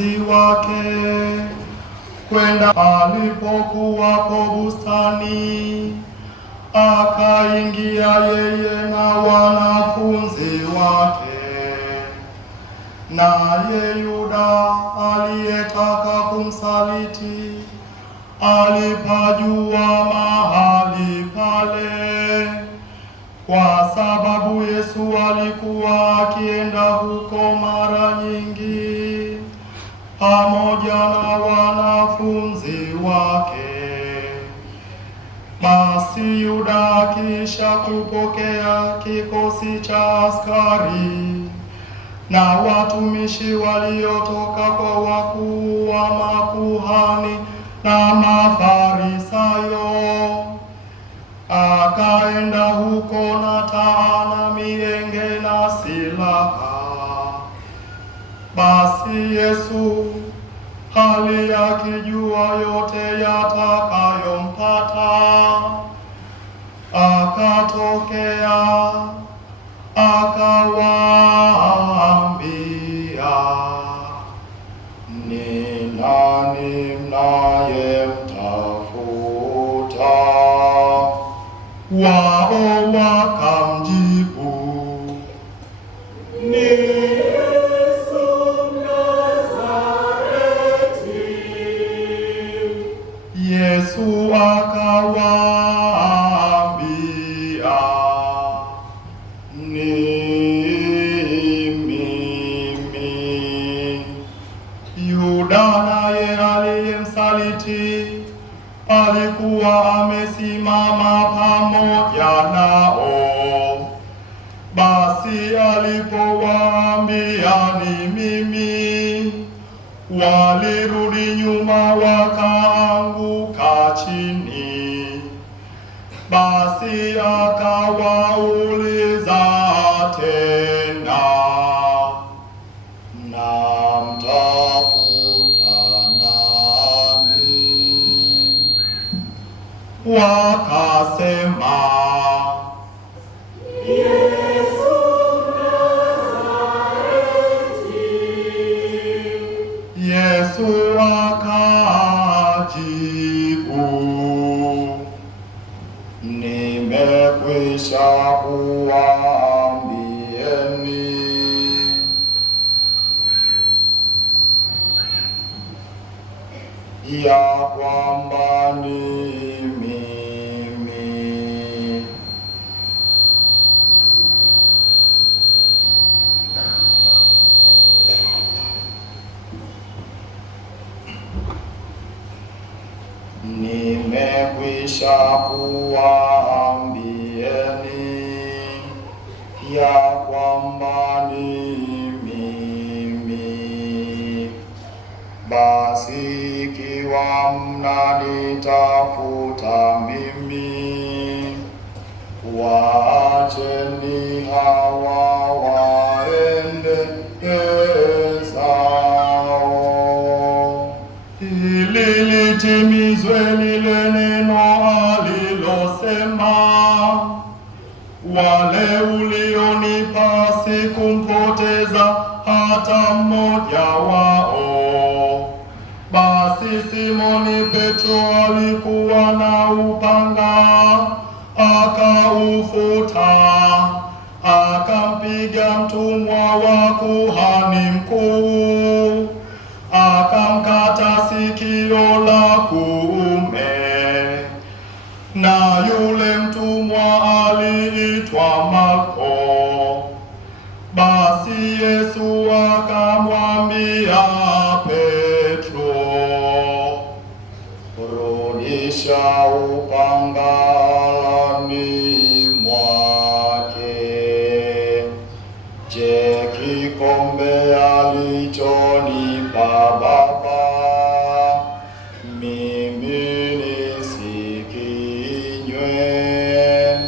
wanafunzi wake kwenda alipokuwapo bustani, akaingia yeye na wanafunzi wake. Naye Yuda aliyetaka kumsaliti alipajua mahali pale, kwa sababu Yesu alikuwa akienda huko mara nyingi pamoja na wanafunzi wake. Basi Yuda akisha kupokea kikosi cha askari na watumishi waliotoka kwa wakuu wa makuhani na Mafarisayo, akaenda huko na taa na mienge na silaha. Basi Yesu, hali akijua yote yatakayompata, akatokea akawaambia, ni nani mnayemtafuta? Wao wakamjibu, ni Yesu Mnazareti. Yesu akawaambia, ni mimi. Yuda naye aliyemsaliti alikuwa amesimama pamoja nao. Basi alipowaambia ni mimi, walirudi nyuma wakaanguka chini. Basi akawauliza tena, mnamtafuta nani? Wakasema, Yesu Mnazareti. Yesu akajibu, nimekwisha kuwaambieni, ya kwamba ni mimi. Nimekwisha kuwaambieni ya kwamba ni mimi. Basi ikiwa mnanitafuta mimi, waacheni hawa waende zao, ili litimizwe lile neno alilosema, wale ulionipa sikumpoteza hata mmoja wao. Basi Simoni Petro alikuwa na upanga, akaufuta, akampiga mtumwa wa kuhani mkuu, akamkata sikio la kuume. Na yule mtumwa aliitwa Malko. Basi Yesu akamwambia Petro, rudisha upanga ghalani mwake. Je, kikombe alichonipa Baba mimi nisikinywe?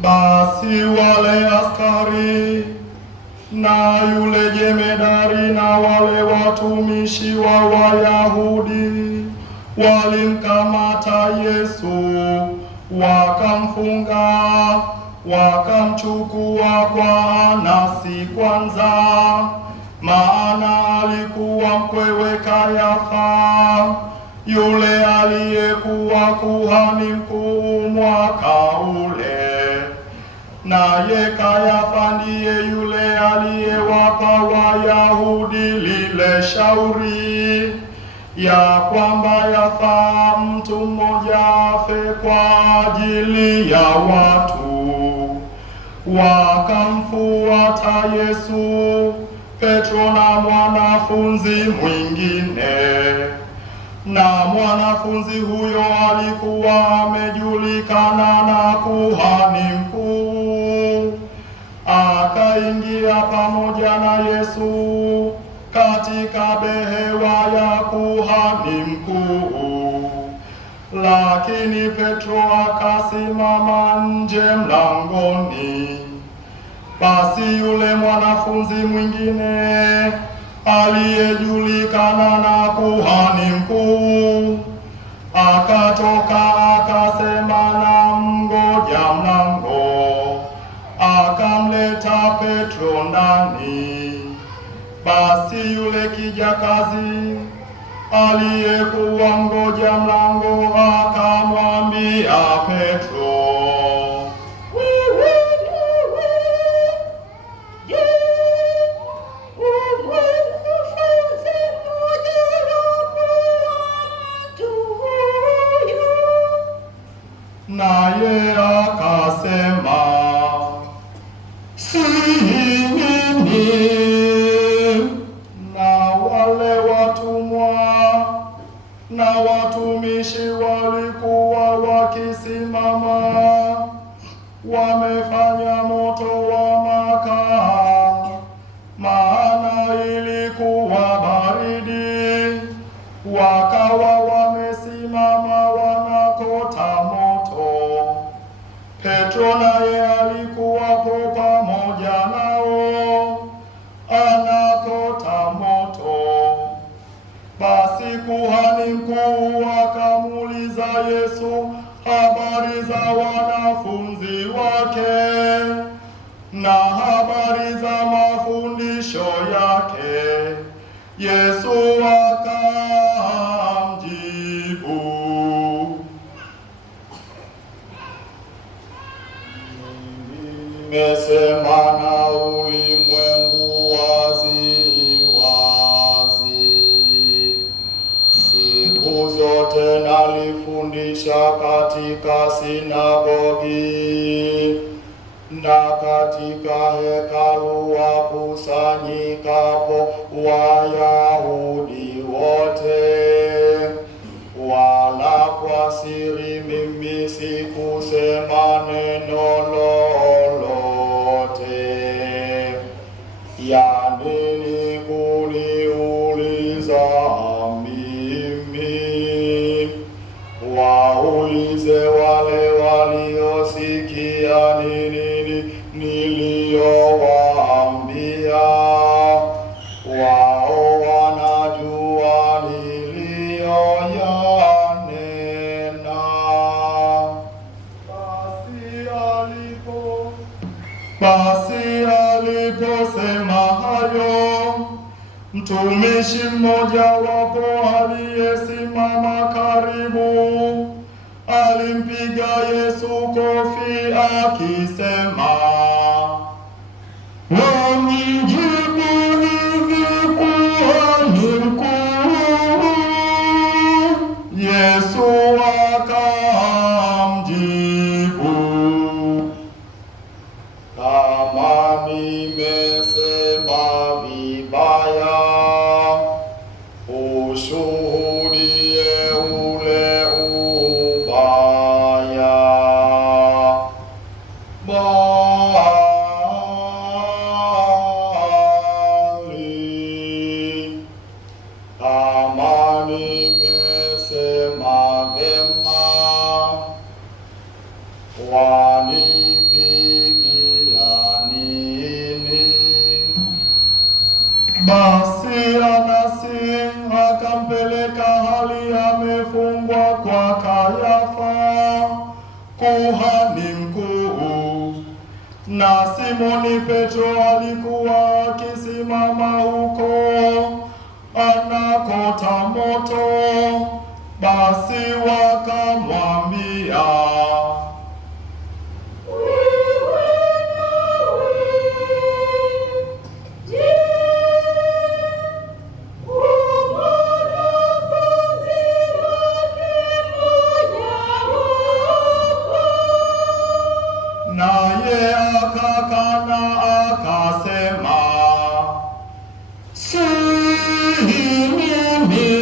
Basi wale askari na yule jemedari na wale watumishi wa Wayahudi walimkamata Yesu, wakamfunga, wakamchukua kwa Anasi kwanza, maana alikuwa mkwewe Kayafa, yule aliyekuwa kuhani mkuu mwaka ule. Naye Kayafa ndiye yule aliyewapa Wayahudi lile shauri ya kwamba yafaa mtu mmoja afe kwa ajili ya watu. Wakamfuata Yesu, Petro na mwanafunzi mwingine. Na mwanafunzi huyo alikuwa amejulikana na kuhani mkuu. Akaingia pamoja na Yesu katika behewa ya kuhani mkuu. Lakini Petro akasimama nje mlangoni. Basi yule mwanafunzi mwingine aliyejulikana na kuhani mkuu akatoka akasema na mngoja mlango, akamleta Petro ndani. Basi yule kijakazi aliyekuwa mngoja mlango akamwambia Petro, naye akasema, si mimi. Na wale watumwa na watumishi walikuwa wakisimama, wamefanya moto wa makaa, maana ilikuwa baridi. Wakawa wamesimama wanakota moto. Petro naye alikuwapo pamoja nao, anakota moto. Basi kuhani mkuu akamuuliza Yesu habari za wanafunzi wake na habari za mafundisho yake. Yesu akamjibu, nimesema na ulimwengu wazi wazi. Siku zote nalifundisha katika sinagogi na katika hekalu, wakusanyikapo Wayahudi wote. Wala kwa siri mimi sikusema neno lolote. Ya nini kuniuliza mimi? Waulize wale waliosikia nini niliyowaambia. Wao wanajua niliyoyanena. Basi aliposema hayo, mtumishi mmoja wapo aliyesimama karibu alimpiga Yesu kofi akisema, wamjibu hivi kuhani mkuu? Yesu akamjibu, kama nimesema vibaya, ushuhudie ule ubaya. Bali kama nimesema vema, wanipigia nini? Basi Anasi akampeleka hali amefungwa kwa Kayafa kuhani mkuu, na Simoni Petro alikuwa akisimama alisimama huko anakota moto. Basi wakamwambia, naye akakana akasema, si mimi.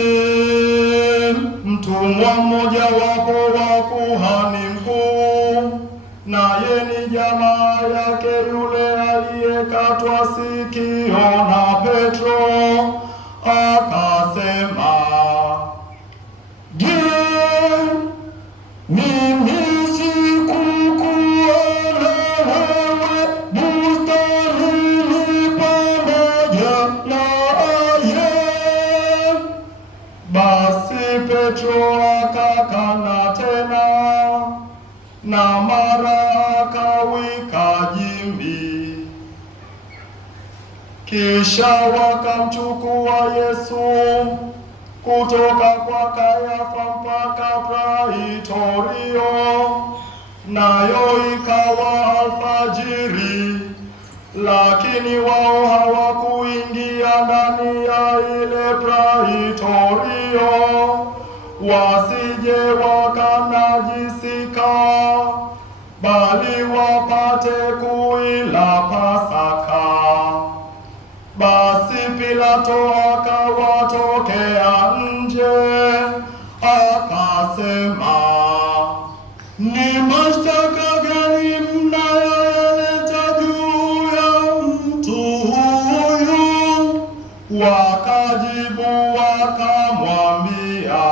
Mtumwa mmoja wapo wa kuhani mkuu, naye ni jamaa yake yule aliyekatwa sikio na Petro, akasema, je, mimi sikukuona wewe bustanini pamoja naye? Basi Petro akakana tena, na mara akawika jimbi. Kisha wakamchukua Yesu kutoka kwa Kayafa mpaka Praitorio, nayo ikawa alfajiri, lakini wao hawakuingia ndani ya ile Praitorio, wasije wakanajisika, bali wapate kuila Pasaka. Basi Pilato akawatokea nje, akasema, ni mashtaka gani mnayoyaleta juu ya mtu huyu? Wakajibu wakamwambia,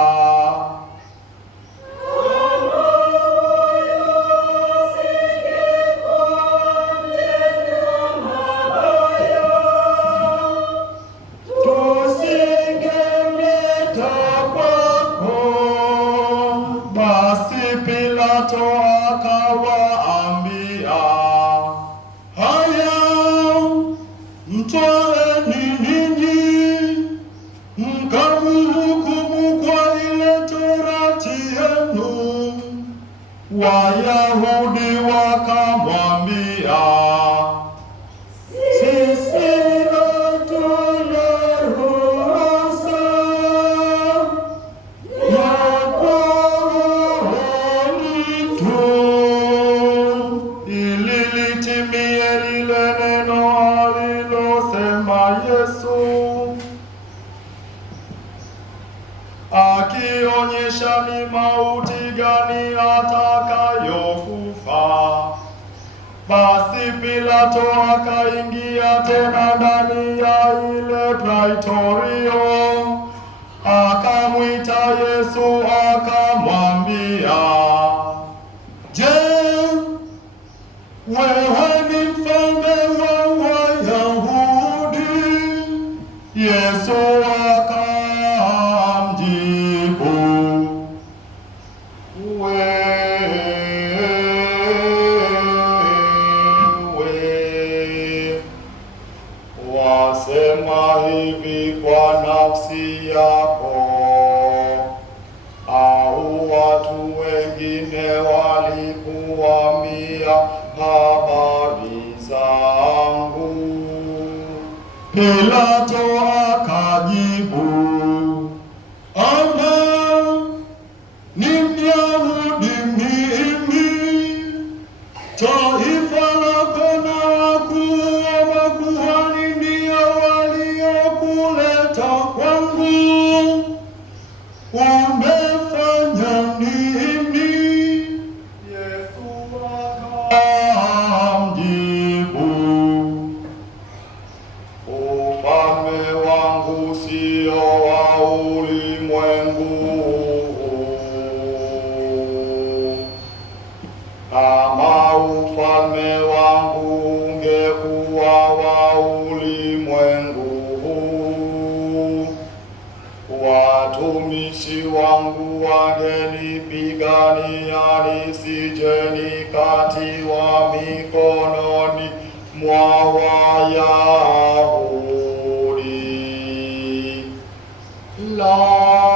Pilato akawaambia, haya, mtwaeni ninyi mkamhukumu kwa ile torati yenu. Wayahudi wakamwambia, sisi hatuna ruhusa ya Yesu, akionyesha ni mauti gani atakayokufa. Basi Pilato akaingia tena ndani ya ile Praitorio, akamwita Yesu akamwambia, je, wewe ni mfalme wa Wayahudi? Yesu akamjibu, wewe wasema hivi kwa nafsi yako, au watu wengine walikuambia habari zangu? Pilato akajibu, ama ni Myahudi mimi? Taifa lako na wakuu wa makuhani ndio waliokuleta kwangu. Umefanya nini? Yesu akamjibu, ufalme wangu sio wa ulimwengu. Kama ufalme wangu ungekuwa wa ulimwengu, watumishi wangu wangenipigania nisije nikatiwa mikononi mwa Wayahudi. Lord